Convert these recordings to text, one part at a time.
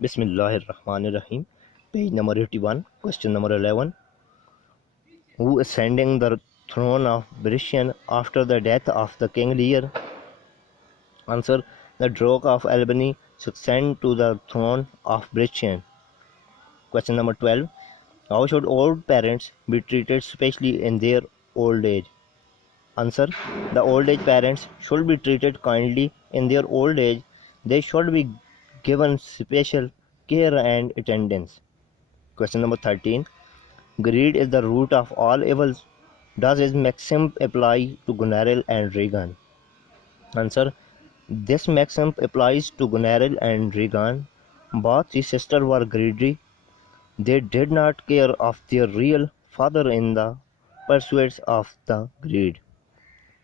Bismillahirrahmanirrahim. Page number 81, question number 11. Who ascending the throne of Brishan after the death of the King Lear? Answer. The Duke of Albany succeeded to the throne of Brishan. Question number 12. How should old parents be treated especially in their old age? Answer. The old age parents should be treated kindly in their old age. They should be given special care and attendance. Question number 13. Greed is the root of all evils. Does this maxim apply to Goneril and Regan? Answer. This maxim applies to Goneril and Regan. Both his sisters were greedy. They did not care of their real father in the pursuits of the greed.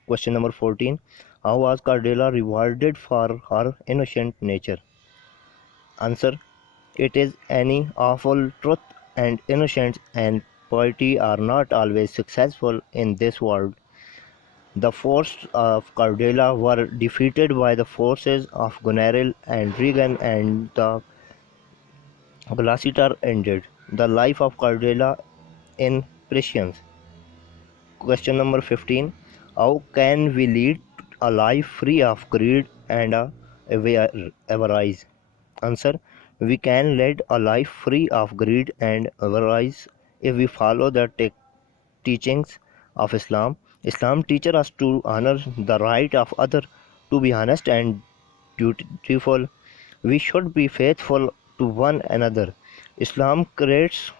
Question number 14. How was Cordelia rewarded for her innocent nature? Answer. It is any awful truth, and innocence and piety are not always successful in this world. The forces of Cordelia were defeated by the forces of Goneril and Regan, and the Glacier ended the life of Cordelia in prisons. Question number 15. How can we lead a life free of greed and avarice? Answer. We can lead a life free of greed and avarice if we follow the teachings of Islam. Islam teaches us to honor the right of others, to be honest and dutiful. We should be faithful to one another. Islam creates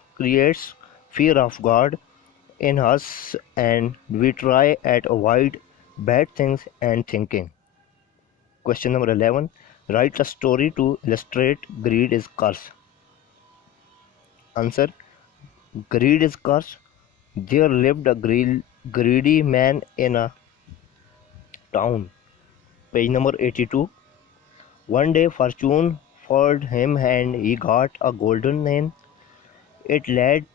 fear of God in us, and we try to avoid bad things and thinking. Question number 11. Write a story to illustrate greed is curse. Answer. Greed is curse. There lived a greedy man in a town. Page number 82. One day fortune followed him and he got a golden hen. It laid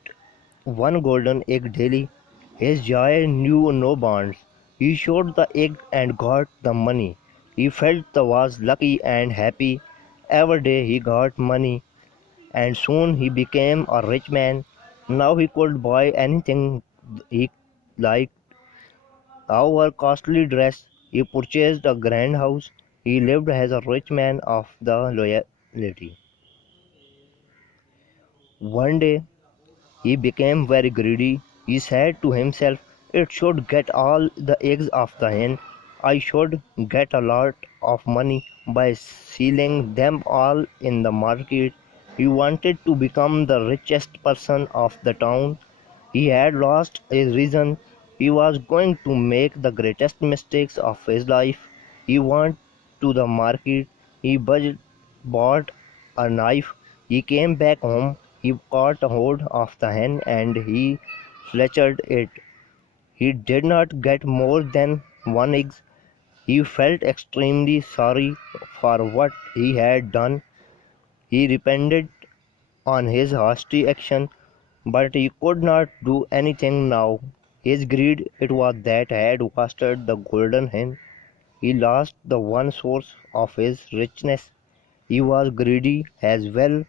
one golden egg daily. His joy knew no bounds. He showed the egg and got the money. He felt he was lucky and happy. Every day he got money, and soon he became a rich man. Now he could buy anything he liked. However costly dress, he purchased a grand house. He lived as a rich man of the loyalty. One day he became very greedy. He said to himself, "It should get all the eggs of the hen. I should get a lot of money by selling them all in the market." He wanted to become the richest person of the town. He had lost his reason. He was going to make the greatest mistakes of his life. He went to the market. He bought a knife. He came back home. He caught a hold of the hen and he fletchered it. He did not get more than one egg. He felt extremely sorry for what he had done. He repented on his hasty action, but he could not do anything now. His greed it was that had wasted the golden hen. He lost the one source of his richness. He was greedy as well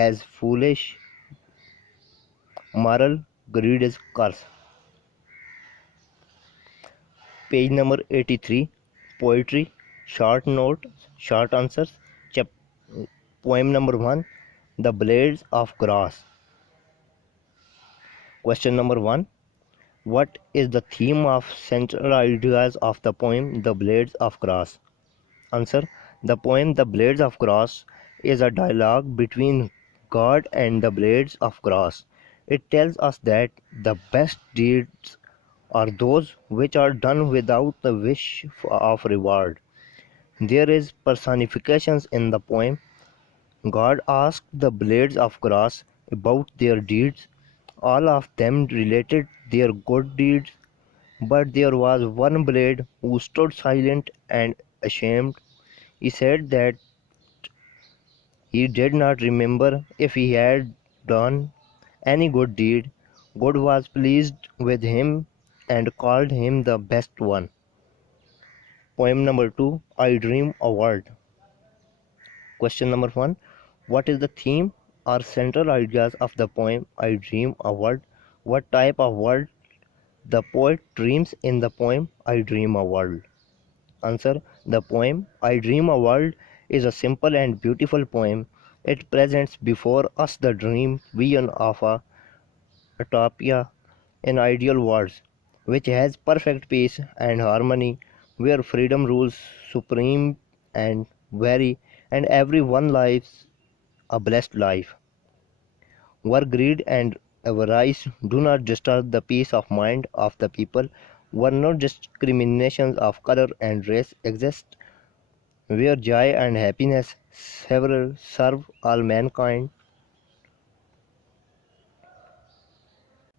as foolish. Moral. Greed is curse. Page number 83. Poetry. Short note. Short answers. Poem number 1. The Blades of Grass. Question number 1. What is the theme of central ideas of the poem The Blades of Grass? Answer. The poem The Blades of Grass is a dialogue between God and the blades of grass. It tells us that the best deeds are those which are done without the wish of reward. There is personifications in the poem. God asked the blades of grass about their deeds. All of them related their good deeds, but there was one blade who stood silent and ashamed. He said that he did not remember if he had done any good deed. God was pleased with him and called him the best one. Poem number 2. I Dream a World. Question number 1. What is the theme or central ideas of the poem I Dream a World? What type of world the poet dreams in the poem I Dream a World? Answer. The poem I Dream a World is a simple and beautiful poem. It presents before us the dream vision of a utopia, an ideal world which has perfect peace and harmony, where freedom rules supreme and very, and everyone lives a blessed life, where greed and avarice do not disturb the peace of mind of the people, where no discriminations of color and race exist, where joy and happiness serve all mankind.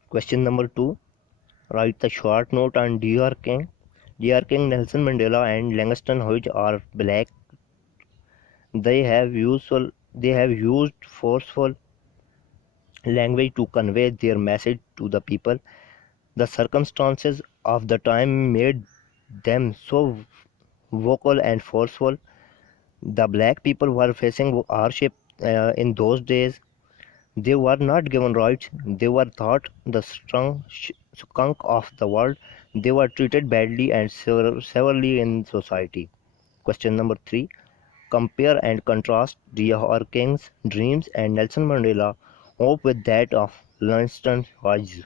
Question number 2. Write the short note on Dr. King. Dr. King, Nelson Mandela, and Langston Hughes are black. They have used forceful language to convey their message to the people. The circumstances of the time made them so vocal and forceful. The black people were facing hardship in those days. They were not given rights. They were thought the strong skunk of the world. They were treated badly and severely in society. Question number 3. Compare and contrast D.R. King's dreams and Nelson Mandela hope with that of Langston Hughes.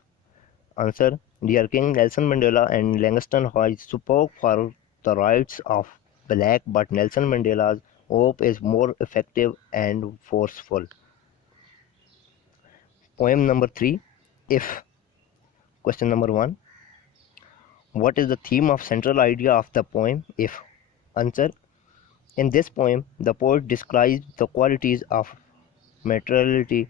Answer. D.R. King, Nelson Mandela, and Langston Hughes spoke for the rights of black, but Nelson Mandela's hope is more effective and forceful. Poem number 3. If. Question number 1. What is the theme of central idea of the poem If? Answer. In this poem, the poet describes the qualities of materiality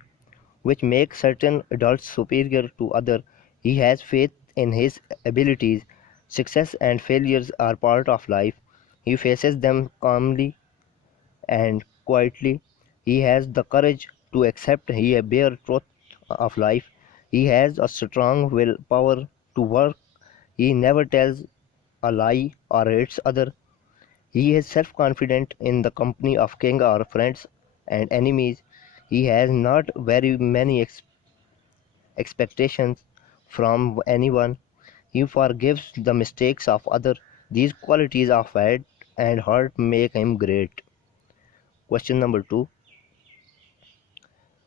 which make certain adults superior to others. He has faith in his abilities. Success and failures are part of life. He faces them calmly and quietly. He has the courage to accept the bare truth of life. He has a strong willpower to work. He never tells a lie or hates others. He is self-confident in the company of king or friends and enemies. He has not very many expectations from anyone. He forgives the mistakes of others. These qualities of head and heart make him great. Question number 2.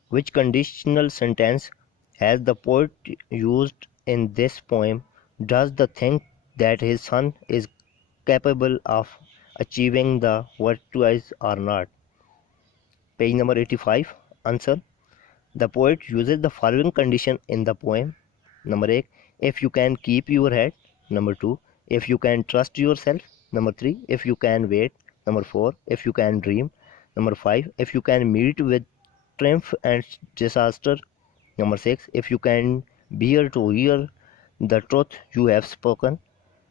Which conditional sentence has the poet used in this poem? Does the think that his son is capable of achieving the virtues or not? Page number 85. Answer. The poet uses the following condition in the poem. Number 8. If you can keep your head. Number 2. If you can trust yourself. Number 3. If you can wait. Number 4. If you can dream. Number 5. If you can meet with triumph and disaster. Number 6. If you can bear to hear the truth you have spoken.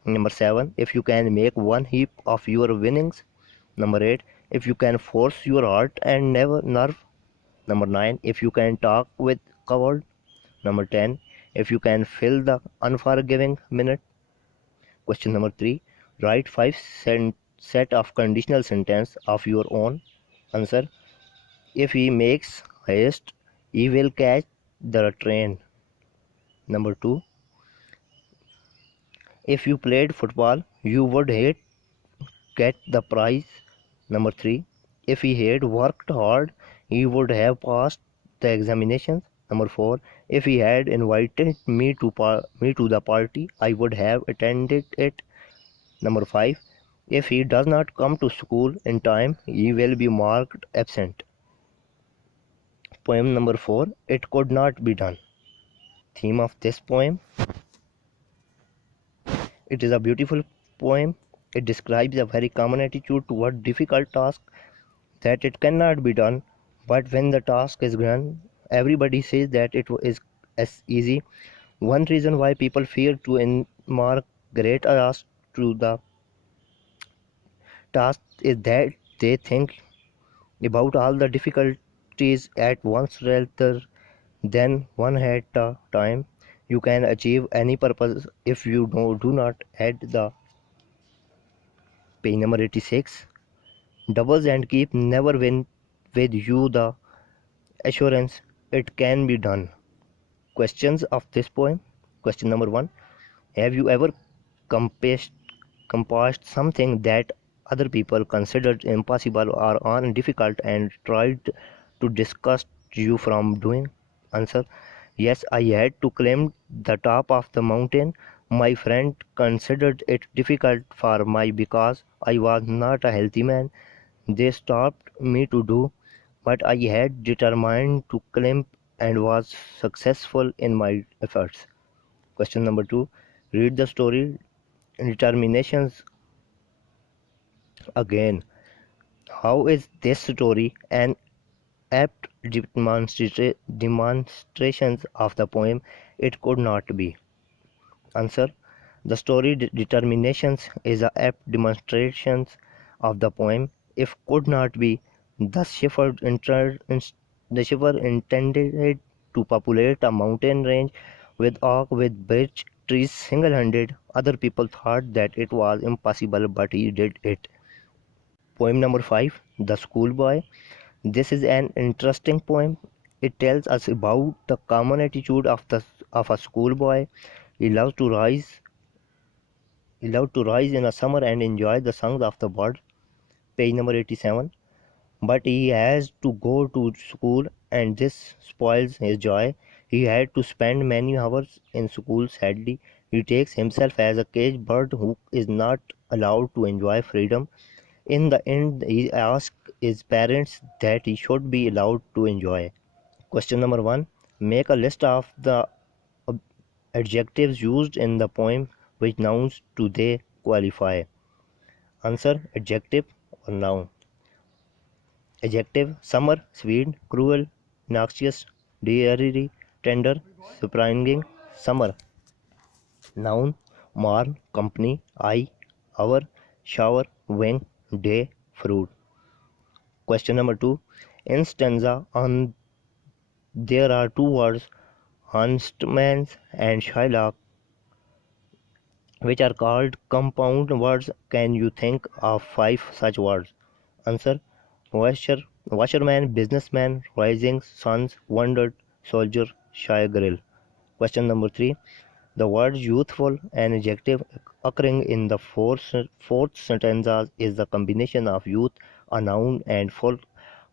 Number 7. If you can make one heap of your winnings. Number 8. If you can force your heart and never nerve. Number 9. If you can talk with coward. Number 10. If you can fill the unforgiving minute. Question number 3. Write 5 set of conditional sentence of your own. Answer. If he makes haste, he will catch the train. Number 2. If you played football, you would get the prize. Number 3. If he had worked hard, he would have passed the examinations. Number 4. If he had invited me to the party, I would have attended it. Number 5. If he does not come to school in time, he will be marked absent. Poem number 4. It could not be done. Theme of this poem. It is a beautiful poem. It describes a very common attitude toward difficult tasks, that it cannot be done, but when the task is done, everybody says that it is as easy. One reason why people fear to mark great tasks to the task is that they think about all the difficulties at once rather than one at a time. You can achieve any purpose if you do not add the. Page number 86. Doubles and keep never win with you the assurance it can be done. Questions of this poem. Question number 1. Have you ever compassed something that other people considered impossible or difficult and tried to discourage you from doing? Answer. Yes, I had to climb the top of the mountain. My friend considered it difficult for me because I was not a healthy man. They stopped me to do, but I had determined to climb and was successful in my efforts. Question number 2. Read the story Determinations again. How is this story an apt demonstration of the poem? It could not be. Answer. The story Determinations is a apt demonstration of the poem. If could not be, the shepherd intended to populate a mountain range with oak with birch trees single-handed. Other people thought that it was impossible, but he did it. Poem number 5. The Schoolboy. This is an interesting poem. It tells us about the common attitude of a schoolboy. He loves to rise. He loves to rise in the summer and enjoy the songs of the birds. Page number 87. But he has to go to school, and this spoils his joy. He had to spend many hours in school. Sadly, he takes himself as a caged bird who is not allowed to enjoy freedom. In the end, he asks his parents that he should be allowed to enjoy. Question number 1. Make a list of the adjectives used in the poem. Which nouns do they qualify? Answer. Adjective or noun. Adjective. Summer, sweet, cruel, noxious, dreary, tender, springing, summer. Noun. Morn, company, eye, hour, shower, wing, day, fruit. Question number 2. In stanza on there are two words, Huntsman and Shylock, which are called compound words. Can you think of 5 such words? Answer. Washerman, businessman, rising, sons, wounded, soldier, shy girl. Question number 3. The word youthful, an adjective occurring in the fourth stanza, is the combination of youth, a noun, and full,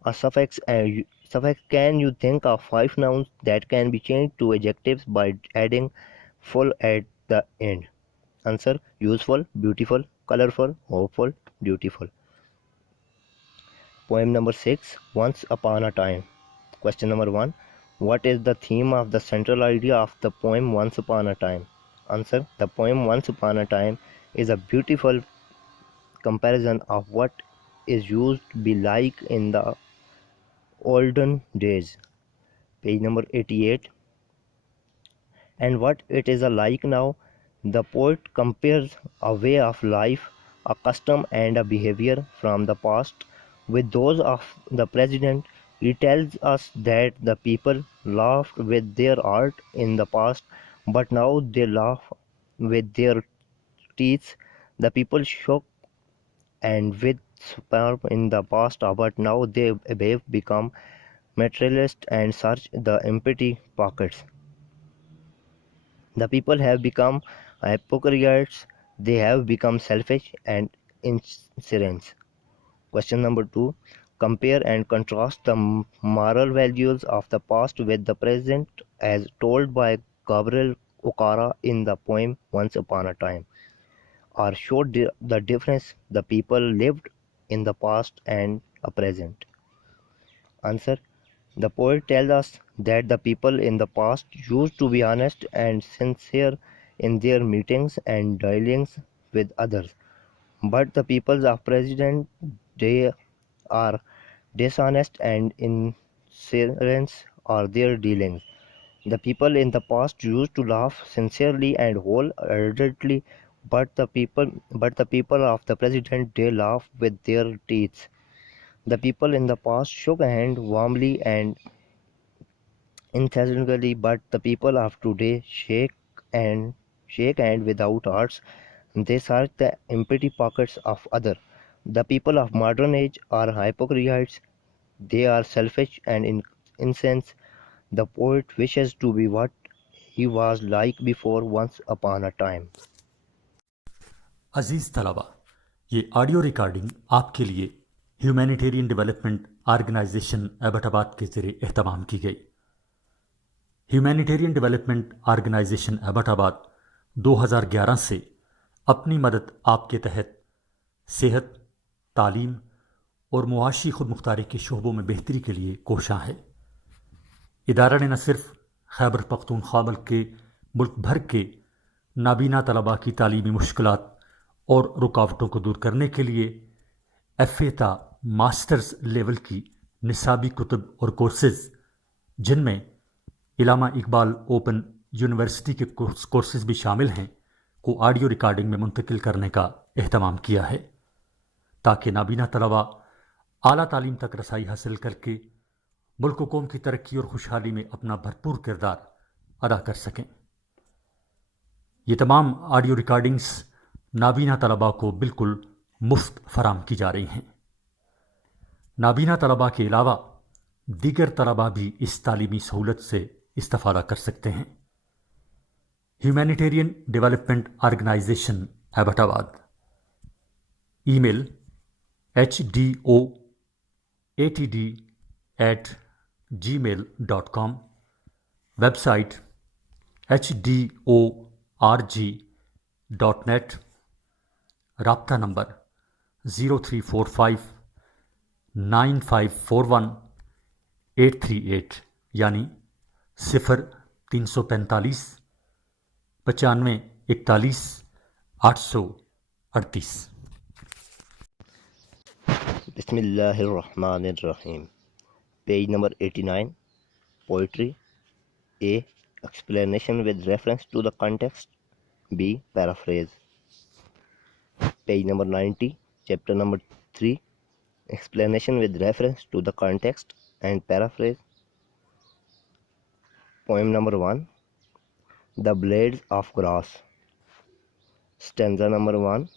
a suffix. Can you think of 5 nouns that can be changed to adjectives by adding full at the end? Answer. Useful, beautiful, colorful, hopeful, dutiful. Poem number 6. Once Upon a Time. Question number 1. What is the theme of the central idea of the poem Once Upon a Time? Answer. The poem Once Upon a Time is a beautiful comparison of what is used to be like in the olden days. Page number 88. And what it is like now. The poet compares a way of life, a custom and a behavior from the past with those of the present. He tells us that the people laughed with their art in the past, but now they laugh with their teeth. The people shook and with sperm in the past, but now they have become materialist and search the empty pockets. The people have become hypocrites. They have become selfish and insolent. Question number 2. Compare and contrast the moral values of the past with the present as told by Gabriel Okara in the poem Once Upon a Time, or show the difference the people lived in the past and a present. Answer. The poet tells us that the people in the past used to be honest and sincere in their meetings and dealings with others, but the people of present day are dishonest and insincere are their dealings. The people in the past used to laugh sincerely and wholeheartedly, but the people of the present day laugh with their teeth. The people in the past shook hands warmly and enthusiastically, but the people of today shake hand without hearts. They search the empty pockets of others. The people of modern age are hypocrites. They are selfish and In sense, the poet wishes to be what he was like before once upon a time. عزیز طلبہ، یہ audio recording آپ کے لیے humanitarian development organization Abbott آباد کے ذریعے اہتمام کی گئی۔ ہیومینیٹیرین ڈیولپمنٹ آرگنائزیشن ایبٹ آباد 2011 سے اپنی مدد آپ کے تحت صحت، تعلیم اور معاشی خود مختاری کے شعبوں میں بہتری کے لیے کوشاں ہے۔ ادارہ نے نہ صرف خیبر پختونخوا بلکہ ملک بھر کے نابینا طلباء کی تعلیمی مشکلات اور رکاوٹوں کو دور کرنے کے لیے ایف اے تا ماسٹرز لیول کی نصابی کتب اور کورسز، جن میں علامہ اقبال اوپن یونیورسٹی کے کورسز بھی شامل ہیں، کو آڈیو ریکارڈنگ میں منتقل کرنے کا اہتمام کیا ہے تاکہ نابینا طلباء اعلیٰ تعلیم تک رسائی حاصل کر کے ملک و قوم کی ترقی اور خوشحالی میں اپنا بھرپور کردار ادا کر سکیں۔ یہ تمام آڈیو ریکارڈنگز نابینا طلباء کو بالکل مفت فراہم کی جا رہی ہیں۔ نابینا طلباء کے علاوہ دیگر طلباء بھی اس تعلیمی سہولت سے استفادہ کر سکتے ہیں۔ ہیومینیٹیرین ڈیولپمنٹ آرگنائزیشن ایبٹ آباد، ای میل HDOATD@gmail.com، ویب سائٹ HDORG.net، رابطہ نمبر 03459541 یعنی 0345 95 41 838۔ بسم اللہ الرحمن الرحیم۔ Page number 89. Poetry. A. Explanation with reference to the context. B. Paraphrase. Page number 90. Chapter number 3. Explanation with reference to the context and paraphrase. Poem number 1. The Blades of Grass. Stanza number 1.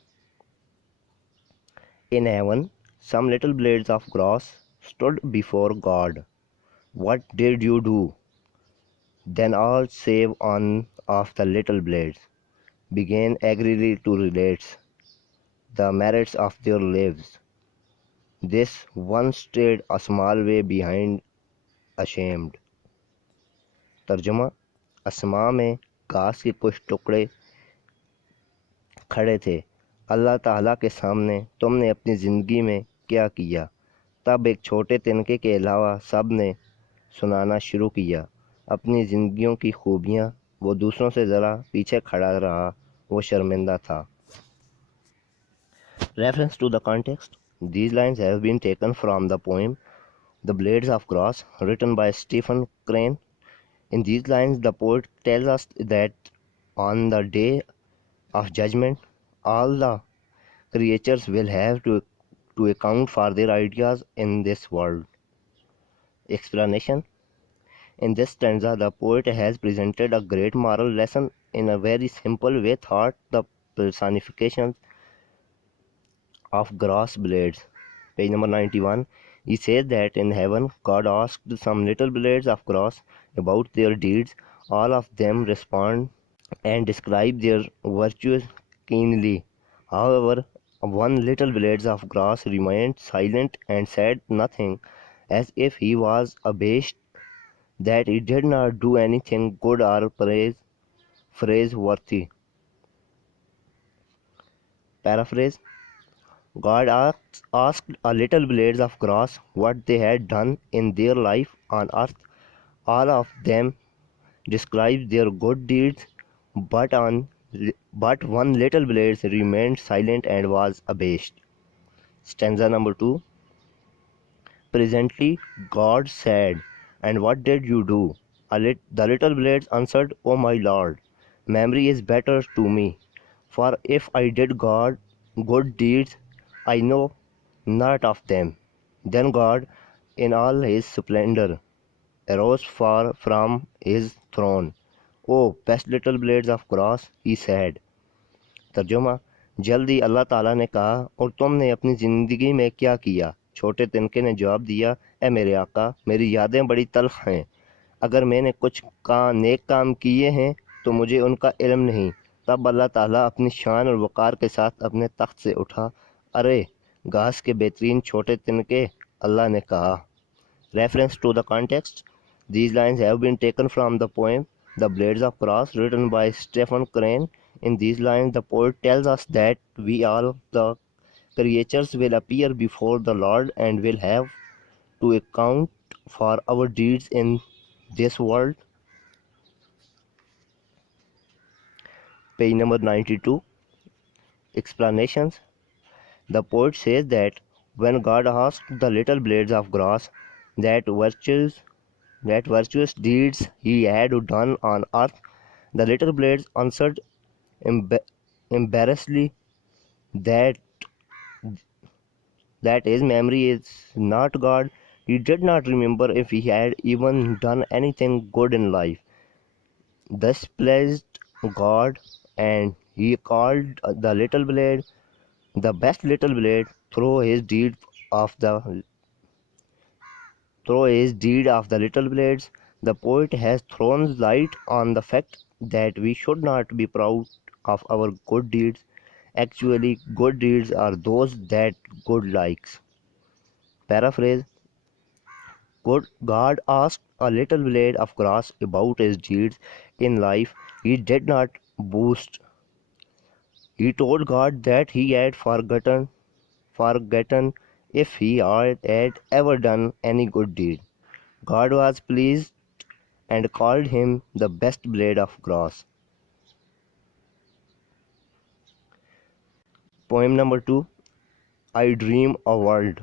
In heaven, some little blades of grass stood before God. What did you do? Then all save one of the little blades began angrily to relate the merits of their lives. This one stayed a small way behind, ashamed. ترجمہ: اسماء میں گھاس کے کچھ ٹکڑے کھڑے تھے۔ اللہ تعالیٰ کے سامنے تم نے اپنی زندگی میں کیا کیا؟ تب ایک چھوٹے تنکے کے علاوہ سب نے سنانا شروع کیا اپنی زندگیوں کی خوبیاں۔ وہ دوسروں سے ذرا پیچھے کھڑا رہا، وہ شرمندہ تھا۔ Reference to the context. These lines have been taken from the poem The Blades of Grass, written by Stephen Crane. In these lines, the poet tells us that on the day of judgment, all the creatures will have to account for their ideas in this world. Explanation. In this stanza, the poet has presented a great moral lesson in a very simple way thought the personification of grass blades. Page number 91. He says that in heaven, God asked some little blades of grass about their deeds. All of them respond and describe their virtues keenly. However, one little blade of grass remained silent and said nothing, as if he was abashed that he did not do anything good or praiseworthy. Paraphrase. God asked a little blades of grass what they had done in their life on earth. All of them described their good deeds, but one little blade remained silent and was abashed. Stanza number 2. Presently God said, "And what did you do?" The little blades answered, "Oh my Lord, memory is better to me, for if I did good deeds, I know not of them." Then God, in all his splendor, arose from his throne. "Oh, best little blades of grass," he said. ترجمہ: جلدی اللہ تعالیٰ نے کہا، اور تم نے اپنی زندگی میں کیا کیا؟ چھوٹے تنکے نے جواب دیا، اے میرے آقا میری یادیں بڑی تلخ ہیں، اگر میں نے کچھ نیک کام کیے ہیں تو مجھے ان کا علم نہیں۔ تب اللہ تعالیٰ اپنی شان اور وقار کے ساتھ اپنے تخت سے اٹھا، ارے گھاس کے بہترین چھوٹے تنکے، اللہ نے کہا۔ Reference to the context, these lines have been taken from the poem The Blades of Grass written by Stephen Crane. In these lines the poet tells us that we all the creatures will appear before the Lord and will have to account for our deeds in this world. Page number 92. Explanations. The poet says that when God asked the little blades of grass that virtuous deeds he had done on earth, the little blades answered embarrassedly that his memory is not God. He did not remember if he had even done anything good in life. This pleased God, and he called the little blade the best little blade through his deed of the little blades. The poet has thrown light on the fact that we should not be proud of our good deeds. Actually, good deeds are those that God likes. Paraphrase. God asked a little blade of grass about his deeds in life. He did not boast. He told God that he had forgotten if he had ever done any good deed. God was pleased and called him the best blade of grass. Poem number 2. I dream a world.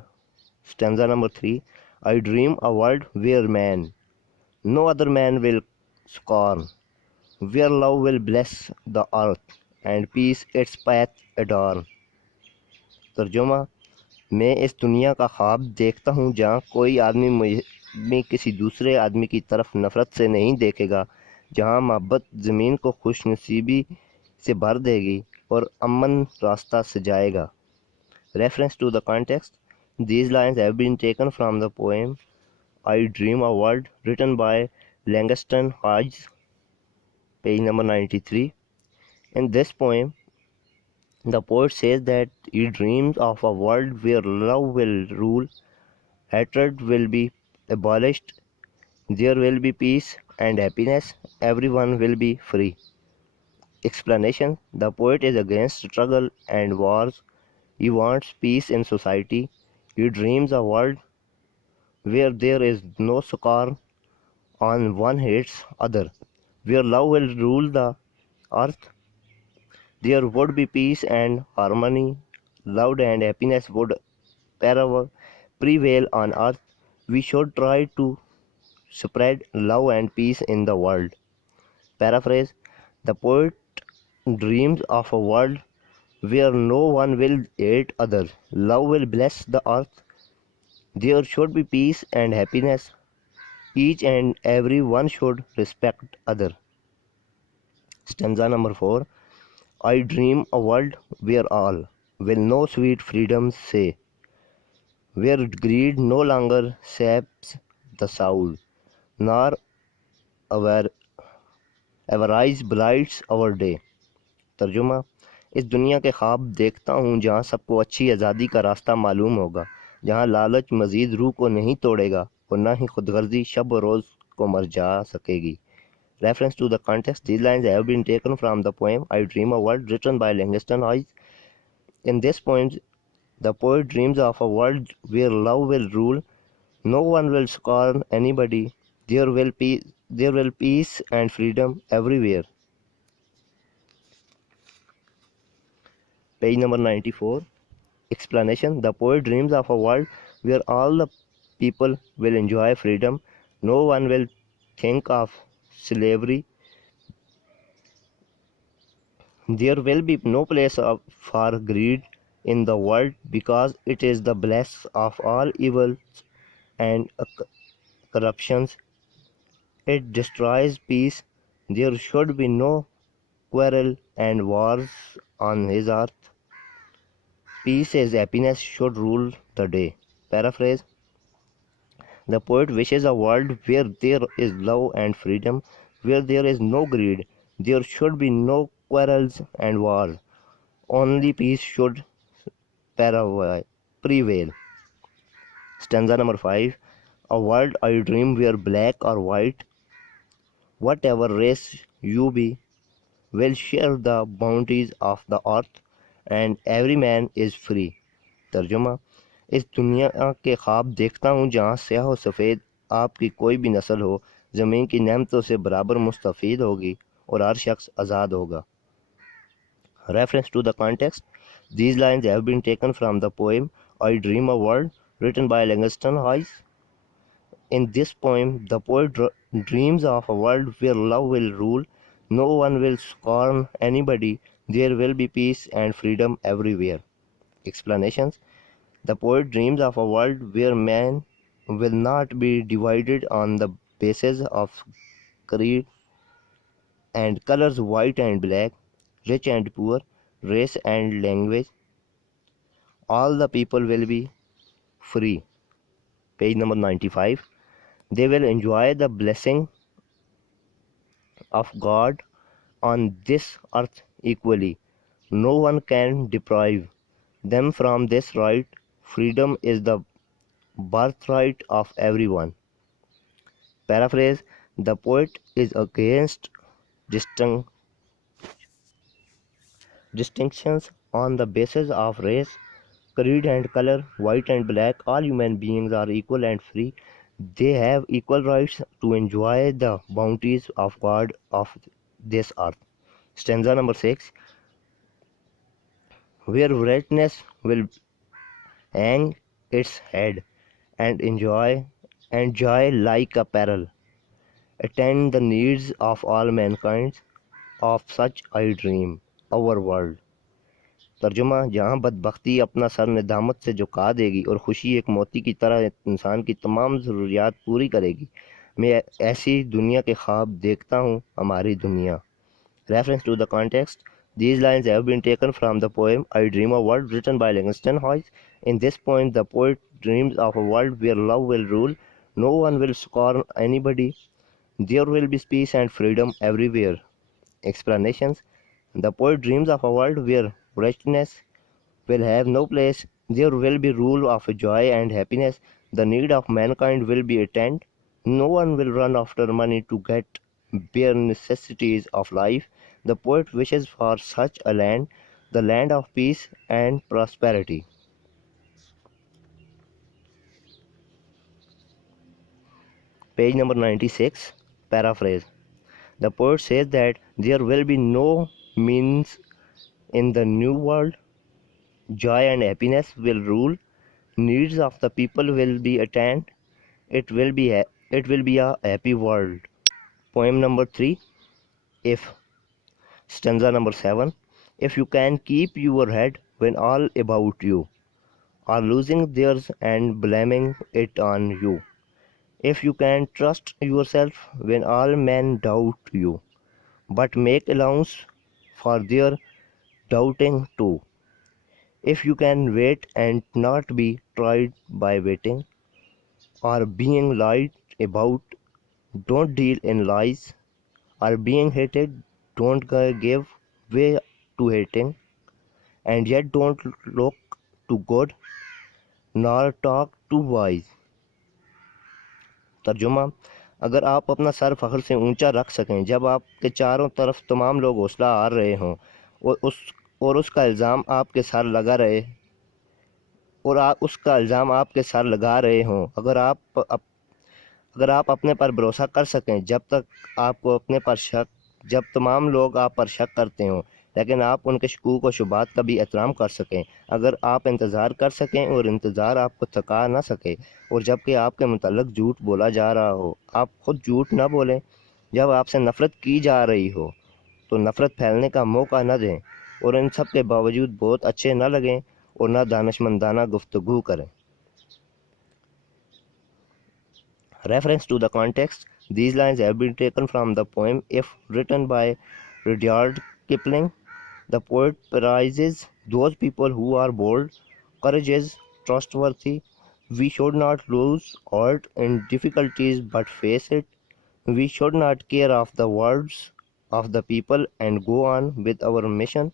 Stanza number 3. I dream a world where man, no other man will scorn, where love will bless the earth and peace its path adorn. ترجمہ: میں اس دنیا کا خواب دیکھتا ہوں جہاں کوئی آدمی کسی دوسرے آدمی کی طرف نفرت سے نہیں دیکھے گا، جہاں محبت زمین کو خوش نصیبی سے بھر دے گی اور امن راستہ سجائے گا۔ Reference to the context, these lines have been taken from the poem I dream a world written by Langston Hughes. Page number 93. In this poem, the poet says that he dreams of a world where love will rule, hatred will be abolished, there will be peace and happiness, everyone will be free. Explanation. The poet is against struggle and wars. He wants peace in society. He dreams a world where there is no scorn on one hates other, where love will rule the earth. There would be peace and harmony, love and happiness would prevail on earth. We should try to spread love and peace in the world. Paraphrase. The poet dreams of a world where no one will hate others. Love will bless the earth. There should be peace and happiness. Each and every one should respect other. Stanza number 4. I dream a world where all will know sweet freedom's say, where greed no longer saps the soul, nor avarice blights our day. ترجمہ: اس دنیا کے خواب دیکھتا ہوں جہاں سب کو اچھی آزادی کا راستہ معلوم ہوگا، جہاں لالچ مزید روح کو نہیں توڑے گا اور نہ ہی خود غرضی شب و روز کو مر جا سکے گی۔ Reference to the context, these lines have been taken from the poem I Dream a World written by Langston Hughes. In this poem, the poet dreams of a world where love will rule, no one will scorn anybody, there will peace and freedom everywhere. Page number 94. Explanation. The poet dreams of a world where all the people will enjoy freedom, no one will think of slavery, there will be no place for greed in the world because it is the bliss of all evils and corruptions. It destroys peace. There should be no quarrel and wars on his earth. Peace as happiness should rule the day. Paraphrase. The poet wishes a world where there is love and freedom, where there is no greed. There should be no quarrels and wars. Only peace should prevail. Stanza number 5. A world I dream where black or white, whatever race you be, will share the bounties of the earth and every man is free. ترجمہ: اس دنیا کے خواب دیکھتا ہوں جہاں سیاہ و سفید آپ کی کوئی بھی نسل ہو زمین کی نعمتوں سے برابر مستفید ہوگی اور ہر شخص آزاد ہوگا. Reference to the context: These lines have been taken from the poem I Dream a World, written by Langston Hughes. In this poem, the poet dreams of a world where love will rule, no one will scorn anybody, there will be peace and freedom everywhere. Explanations: The poet dreams of a world where man will not be divided on the basis of creed and colors, white and black, rich and poor, race and language. All the people will be free. Page number 95. They will enjoy the blessing of God on this earth equally. No one can deprive them from this right. Freedom is the birthright of everyone. Paraphrase: The poet is against distinctions on the basis of race, creed and color, white and black. All human beings are equal and free. They have equal rights to enjoy the bounties of God of this earth. Stanza number 6. Where greatness will hang its head and joy like apparel attend the needs of all mankind, of such I dream our world. ترجمہ: جہاں بدبختی اپنا سر ندامت سے جھکا دے گی اور خوشی ایک موتی کی طرح انسان کی تمام ضروریات پوری کرے گی، میں ایسی دنیا کے خواب دیکھتا ہوں، ہماری دنیا. Reference to the context: These lines have been taken from the poem I Dream a World, written by Langston Hughes. In this poem, the poet dreams of a world where love will rule, no one will scorn anybody, there will be peace and freedom everywhere. Explanations: The poet dreams of a world where wretchedness will have no place, there will be rule of joy and happiness, the need of mankind will be attained, no one will run after money to get bare necessities of life. The poet wishes for such a land, the land of peace and prosperity. Page number 96. Paraphrase: The poet says that there will be no means in the new world, joy and happiness will rule, needs of the people will be attained, it will be a happy world. Poem number 3. If. Stanza number 7. If you can keep your head when all about you are losing theirs and blaming it on you, if you can trust yourself when all men doubt you, but make allowance for their doubting too, if you can wait and not be tried by waiting or being lied about, don't deal in lies, or being hated, don't give way to hating, and yet don't look too good nor talk too wise. ترجمہ: اگر آپ اپنا سر فخر سے اونچا رکھ سکیں جب آپ کے چاروں طرف تمام لوگ حوصلہ ہار رہے ہوں اور اس کا الزام آپ کے سر لگا رہے ہوں، اگر آپ اپنے پر بھروسہ کر سکیں جب تمام لوگ آپ پر شک کرتے ہوں لیکن آپ ان کے شکوک و شبہات کا بھی احترام کر سکیں، اگر آپ انتظار کر سکیں اور انتظار آپ کو تھکا نہ سکے، اور جب کہ آپ کے متعلق جھوٹ بولا جا رہا ہو آپ خود جھوٹ نہ بولیں، جب آپ سے نفرت کی جا رہی ہو تو نفرت پھیلنے کا موقع نہ دیں، اور ان سب کے باوجود بہت اچھے نہ لگیں اور نہ دانشمندانہ گفتگو کریں. Reference to the context: These lines have been taken from the poem If, written by Rudyard Kipling. The poet praises those people who are bold, courageous, trustworthy, We should not lose heart in difficulties but face it. We should not care of the words of the people and go on with our mission.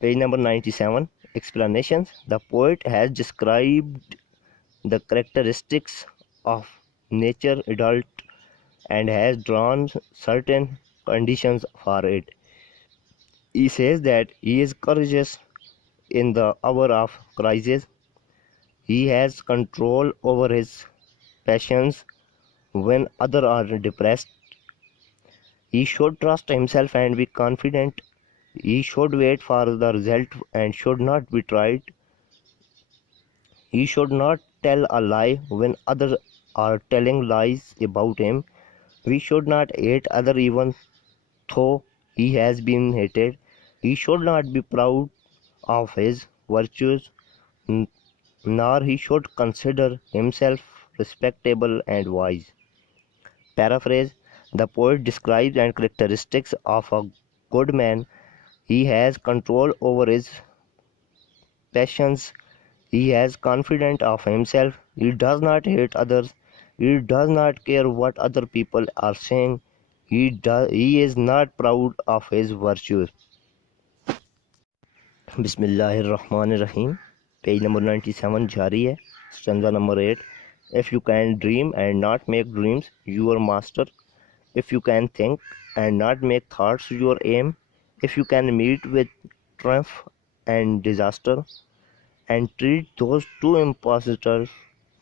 Page number 97. Explanations. The poet has described the characteristics of nature adult and has drawn certain conditions for it. He says that he is courageous in the hour of crisis. He has control over his passions when others are depressed. He should trust himself and be confident. He should wait for the result and should not be tried. He should not tell a lie when others are telling lies about him. We should not hate others even though he has been hated. He should not be proud of his virtues, nor he should consider himself respectable and wise. Paraphrase. The poet describes the characteristics of a good man. He has control over his passions. He has confidence of himself. He does not hate others. He does not care what other people are saying. He is not proud of his virtues. Bismillahir Rahmanir Rahim. Page number 97 jari hai. Stanza number 8. If you can dream and not make dreams your master, if you can think and not make thoughts your aim, if you can meet with triumph and disaster and treat those two impostors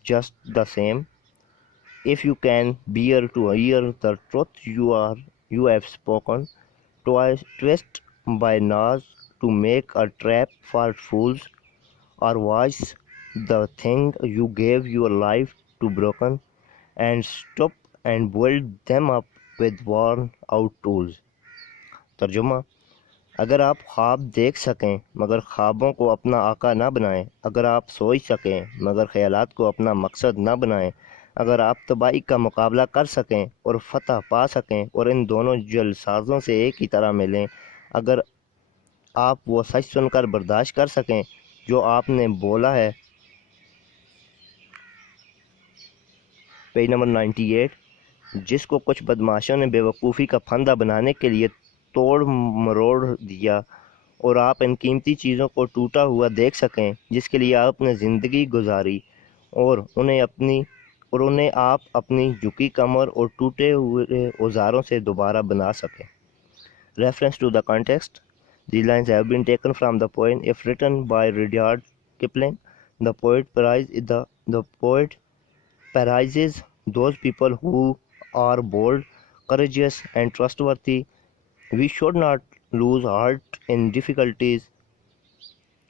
just the same, if you can bear to hear the truth you have spoken, twist by nose to make a trap for fools, or watch the thing you gave your life to broken, and stop and build them up with worn out tools. ترجمہ. اگر آپ خواب دیکھ سکیں مگر خوابوں کو اپنا آقا نہ بنائیں، اگر آپ سوچ سکیں مگر خیالات کو اپنا مقصد نہ بنائیں، اگر آپ تباہی کا مقابلہ کر سکیں اور فتح پا سکیں اور ان دونوں جلسازوں سے ایک ہی طرح ملیں، اگر آپ وہ سچ سن کر برداشت کر سکیں جو آپ نے بولا ہے. Page number 98. جس کو کچھ بدماشوں نے بے وقوفی کا پھندہ بنانے کے لیے توڑ مروڑ دیا اور آپ ان قیمتی چیزوں کو ٹوٹا ہوا دیکھ سکیں جس کے لیے آپ نے زندگی گزاری اور انہیں آپ اپنی جھکی کمر اور ٹوٹے ہوئے اوزاروں سے دوبارہ بنا سکیں. Reference to the context. These lines have been taken from the poem If written by Rudyard Kipling. The poet praises those people who are bold, courageous, and trustworthy. We should not lose heart in difficulties,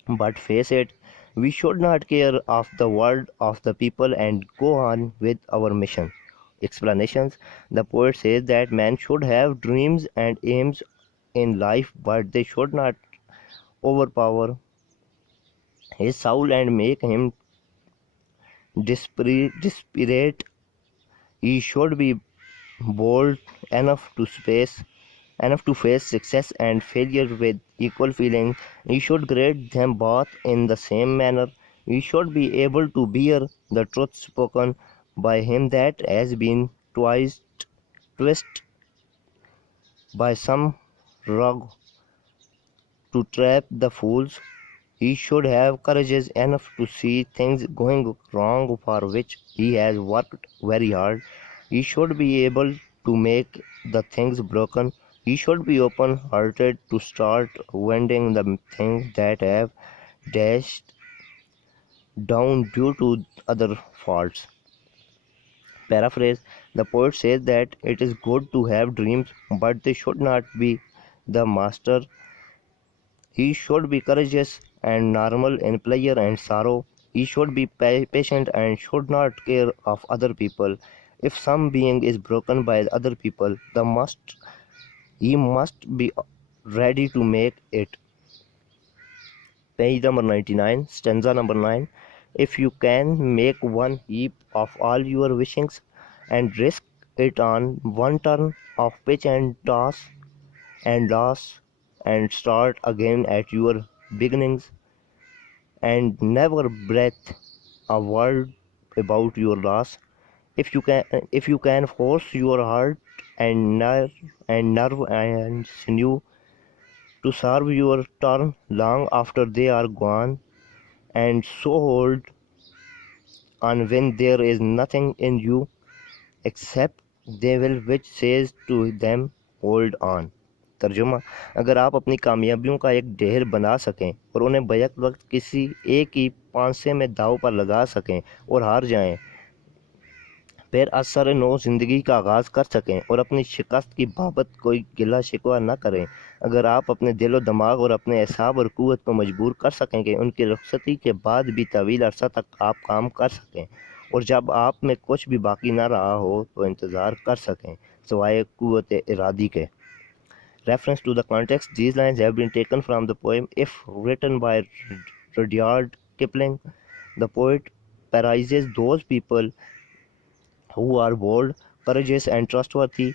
but face it. We should not care of the word of the people and go on with our mission. Explanations. The poet says that man should have dreams and aims in life, but they should not overpower his soul and make him desperate. He should be bold enough to face success and failure with equal feelings. He should grade them both in the same manner. He should be able to bear the truth spoken by him that has been twisted by some rogue to trap the fools. He should have courage enough to see things going wrong for which he has worked very hard. He should be able to make the things broken. He should be open-hearted to start mending the things that have dashed down due to other faults. Paraphrase. The poet says that it is good to have dreams, but they should not be the master. He should be courageous and normal in pleasure and sorrow. He should be patient and should not care of other people. If some being is broken by other people, he must be ready to make it. Page number 99, stanza number 9. If you can make one heap of all your wishings and risk it on one turn of pitch and toss and loss and start again at your beginnings, and never breathe a word about your loss. If you can force your heart and nerve and sinew to serve your turn long after they are gone, and so hold on when there is nothing in you except they will which says to them hold on. ترجمہ: اگر آپ اپنی کامیابیوں کا ایک ڈھیر بنا سکیں اور انہیں بیک وقت کسی ایک ہی پانسے میں داؤ پر لگا سکیں اور ہار جائیں، پھر از سر نو زندگی کا آغاز کر سکیں اور اپنی شکست کی بابت کوئی گلہ شکوہ نہ کریں، اگر آپ اپنے دل و دماغ اور اپنے اعصاب اور قوت کو مجبور کر سکیں کہ ان کی رخصتی کے بعد بھی طویل عرصہ تک آپ کام کر سکیں، اور جب آپ میں کچھ بھی باقی نہ رہا ہو تو انتظار کر سکیں سوائے قوت ارادی کے. Reference to the context: these lines have been taken from the poem If, written by Rudyard Kipling. The poet praises those people who are bold, courageous, and trustworthy.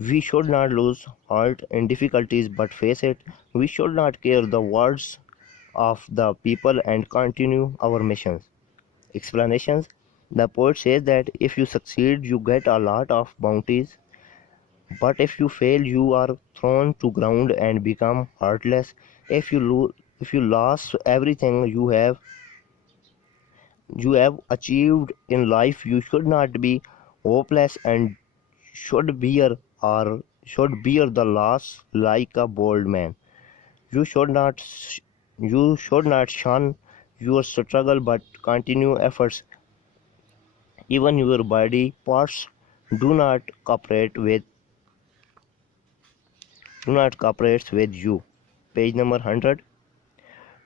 We should not lose heart in difficulties but face it. We should not care the words of the people and continue our missions. Explanations: the poet says that if you succeed, you get a lot of bounties, but if you fail, you are thrown to ground and become heartless. If you lose everything you have achieved in life, you should not be hopeless and should bear the loss like a bold man. You should not shun your struggle but continue efforts. Even your body parts do not cooperate with you. Page number 100.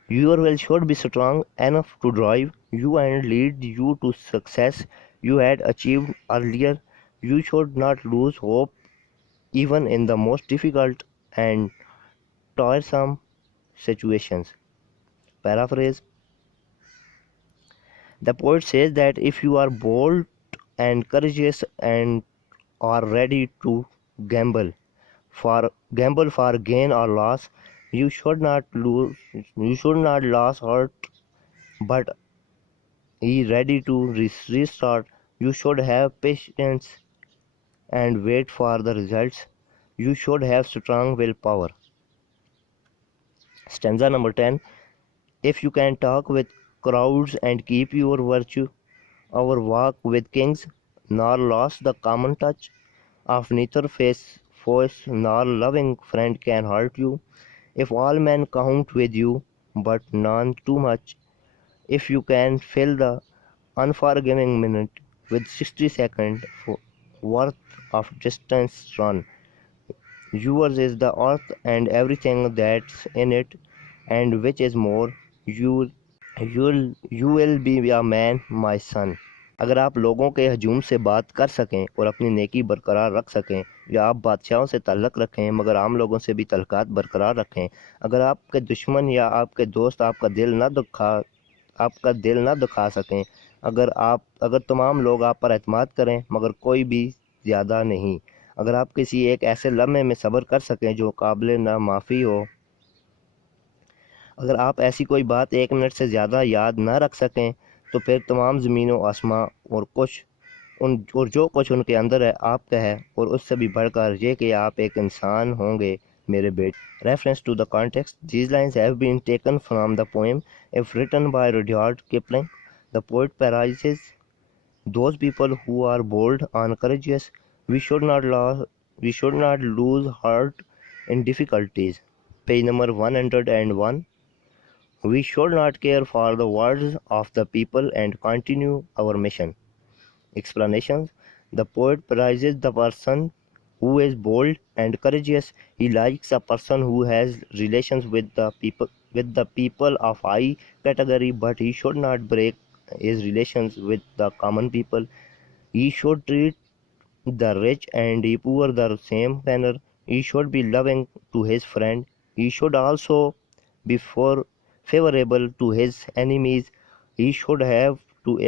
Your will should be strong enough to drive you and lead you to success you had achieved earlier. You should not lose hope even in the most difficult and tiresome situations. Paraphrase: the poet says that if you are bold and courageous and are ready to gamble for gain or loss, you should not lose heart but be ready to restart. You should have patience and wait for the results. You should have strong willpower. Stanza number 10. If you can talk with crowds and keep your virtue, our walk with kings, nor lost the common touch of neither foes nor loving friend can hurt you. If all men count with you, but none too much, if you can fill the unforgiving minute with 60 seconds worth of distance run, yours is the earth and everything that's in it, and which is more, you will be a man, my son. اگر آپ لوگوں کے ہجوم سے بات کر سکیں اور اپنی نیکی برقرار رکھ سکیں، یا آپ بادشاہوں سے تعلق رکھیں مگر عام لوگوں سے بھی تعلقات برقرار رکھیں، اگر آپ کے دشمن یا آپ کے دوست آپ کا دل نہ دکھا سکیں، اگر تمام لوگ آپ پر اعتماد کریں مگر کوئی بھی زیادہ نہیں، اگر آپ کسی ایک ایسے لمحے میں صبر کر سکیں جو قابل نہ معافی ہو، اگر آپ ایسی کوئی بات 1 منٹ سے زیادہ یاد نہ رکھ سکیں، تو پھر تمام زمین و آسماں اور جو کچھ ان کے اندر ہے آپ کا ہے، اور اس سے بھی بڑھ کر یہ کہ آپ ایک انسان ہوں گے میرے بیٹے. Reference to the context: these lines have been taken from the poem If, written by Rudyard Kipling. The poet praises those people who are bold and courageous. We should not lose heart in difficulties. Page number 101. We should not care for the words of the people and continue our mission. Explanations: the poet praises the person who is bold and courageous. He likes a person who has relations with the people of high category, but he should not break his relations with the common people. He should treat the rich and the poor the same manner. He should be loving to his friend. He should also be favorable to his enemies. He should have to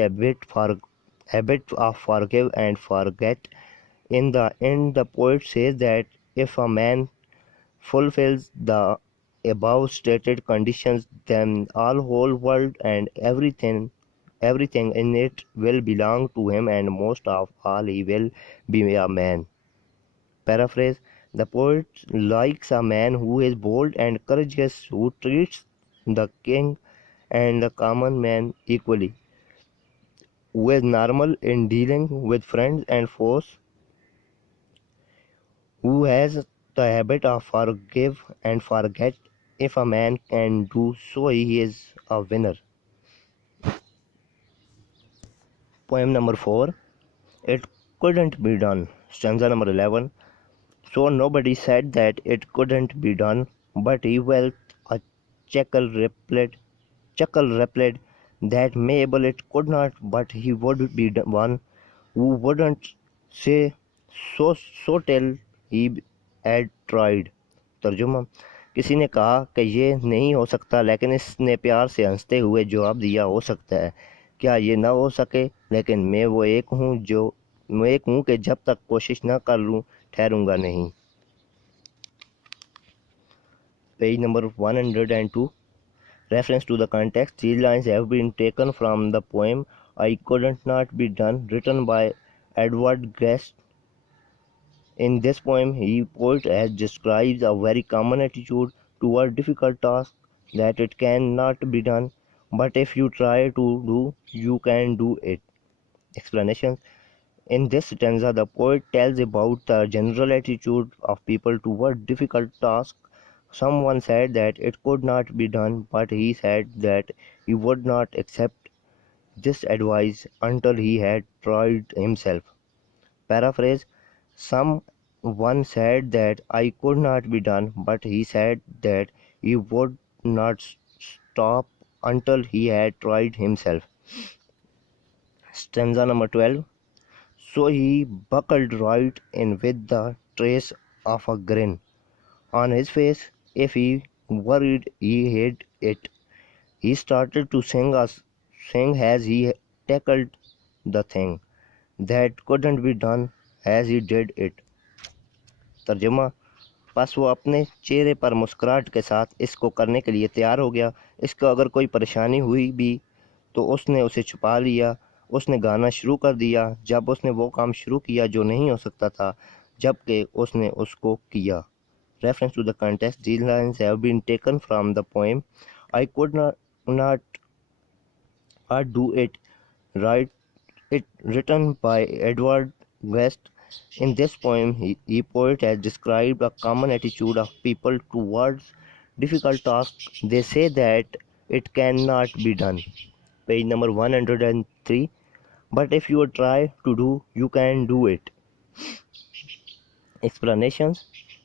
habit of forgive and forget. In the end, the poet says that if a man fulfills the above stated conditions, then all whole world and everything in it will belong to him, and most of all he will be a man. Paraphrase: the poet likes a man who is bold and courageous, who treats the king and the common man equally, who is normal in dealing with friends and foes, who has the habit of forgive and forget. If a man can do so, he is a winner. Poem number 4. It couldn't be done. Stanza number 11. So nobody said that it couldn't be done, but he felt a chuckle replied that maybe it could not, but he would be the one who wouldn't say so till he had tried. तर्जुमा: किसी ने कहा कि ये नहीं हो सकता, लेकिन इसने प्यार से हंसते हुए जवाब दिया, हो सकता है। क्या ये ना हो सके, लेकिन मैं एक हूँ कि जब तक कोशिश न कर लूँ ठहरूंगा नहीं। Page number 102. Reference to the context. These lines have been taken from the poem I Couldn't Not Be Done, written by Edward Guest. In this poem, the poet has described a very common attitude toward difficult tasks, that it cannot be done, but if you try to do, you can do it. Explanations. In this stanza, the poet tells about the general attitude of people toward difficult tasks. Someone said that it could not be done, but he said that he would not accept this advice until he had tried himself. Paraphrase: someone said that I could not be done, but he said that he would not stop until he had tried himself. Stanza number 12. So he buckled right in with the trace of a grin on his face. If he worried, he hid it. He started to sing as he tackled the thing that couldn't be done as he did it. तर्जुमा: बस वो अपने चेहरे पर मुस्कुराहट के साथ इसको करने के लिए तैयार हो गया। इसको अगर कोई परेशानी हुई भी तो उसने उसे छुपा लिया। उसने गाना शुरू कर दिया जब उसने वो काम शुरू किया जो नहीं हो सकता था, जबकि उसने उसको किया। Reference to the context. These lines have been taken from the poem I Could Not Do It, written by Edward Guest. In this poem, the poet has described a common attitude of people towards difficult tasks. They say that it cannot be done. Page number 103. But if you try to do, you can do it. Explanations.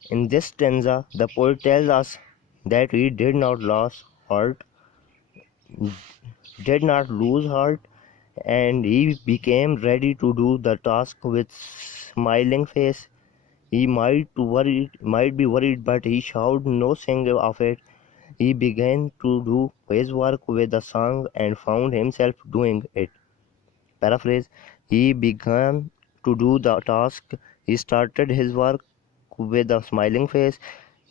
In this stanza, the poet tells us that he did not lose heart, and he became ready to do the task with smiling face. He might be worried, but he showed no sign of it. He began to do his work with a song and found himself doing it. Paraphrase: he began to do the task. He started his work with a smiling face.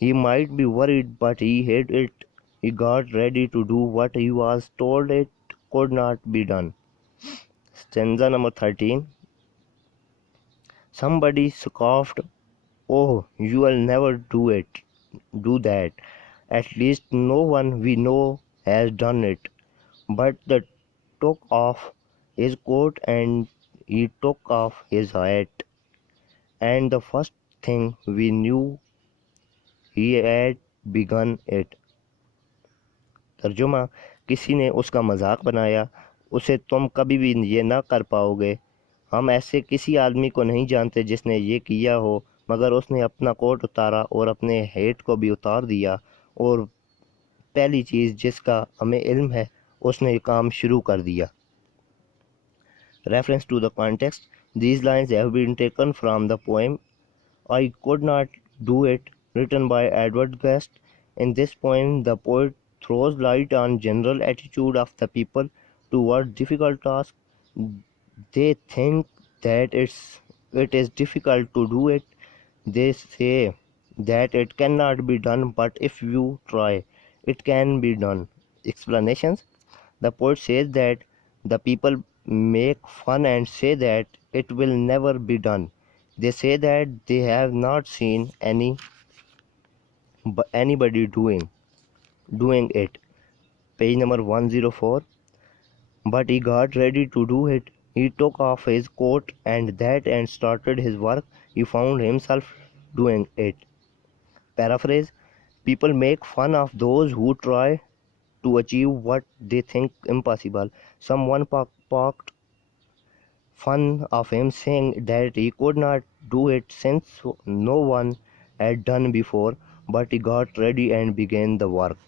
He might be worried, but he hid it. He got ready to do what he was told it could not be done. Stanza number 13. Somebody scoffed, "Oh, you will never do that. At least no one we know has done it." But the took off his coat and he took off his hat, and the first thing we knew he had begun it. तर्जुमा: किसी ने उसका मजाक बनाया, उसे तुम कभी भी ये ना कर पाओगे। हम ऐसे किसी आदमी को नहीं जानते जिसने ये किया हो, मगर उसने अपना कोट उतारा और अपने हेट को भी उतार दिया, और पहली चीज़ जिसका हमें इल्म है उसने ये काम शुरू कर दिया। Reference to the context. These lines have been taken from the poem I Could Not Do It, written by Edward Guest. In this poem, the poet throws light on general attitude of the people toward difficult tasks. They think that it is difficult to do it. They say that it cannot be done, but if you try, it can be done. Explanations. The poet says that the people make fun and say that it will never be done. They say that they have not seen anybody doing it. Page number 104. But he got ready to do it. He took off his coat and started his work. He found himself doing it. Paraphrase. People make fun of those who try to achieve what they think impossible. Someone poked fun of him, saying that he could not do it since no one had done before, but he got ready and began the work.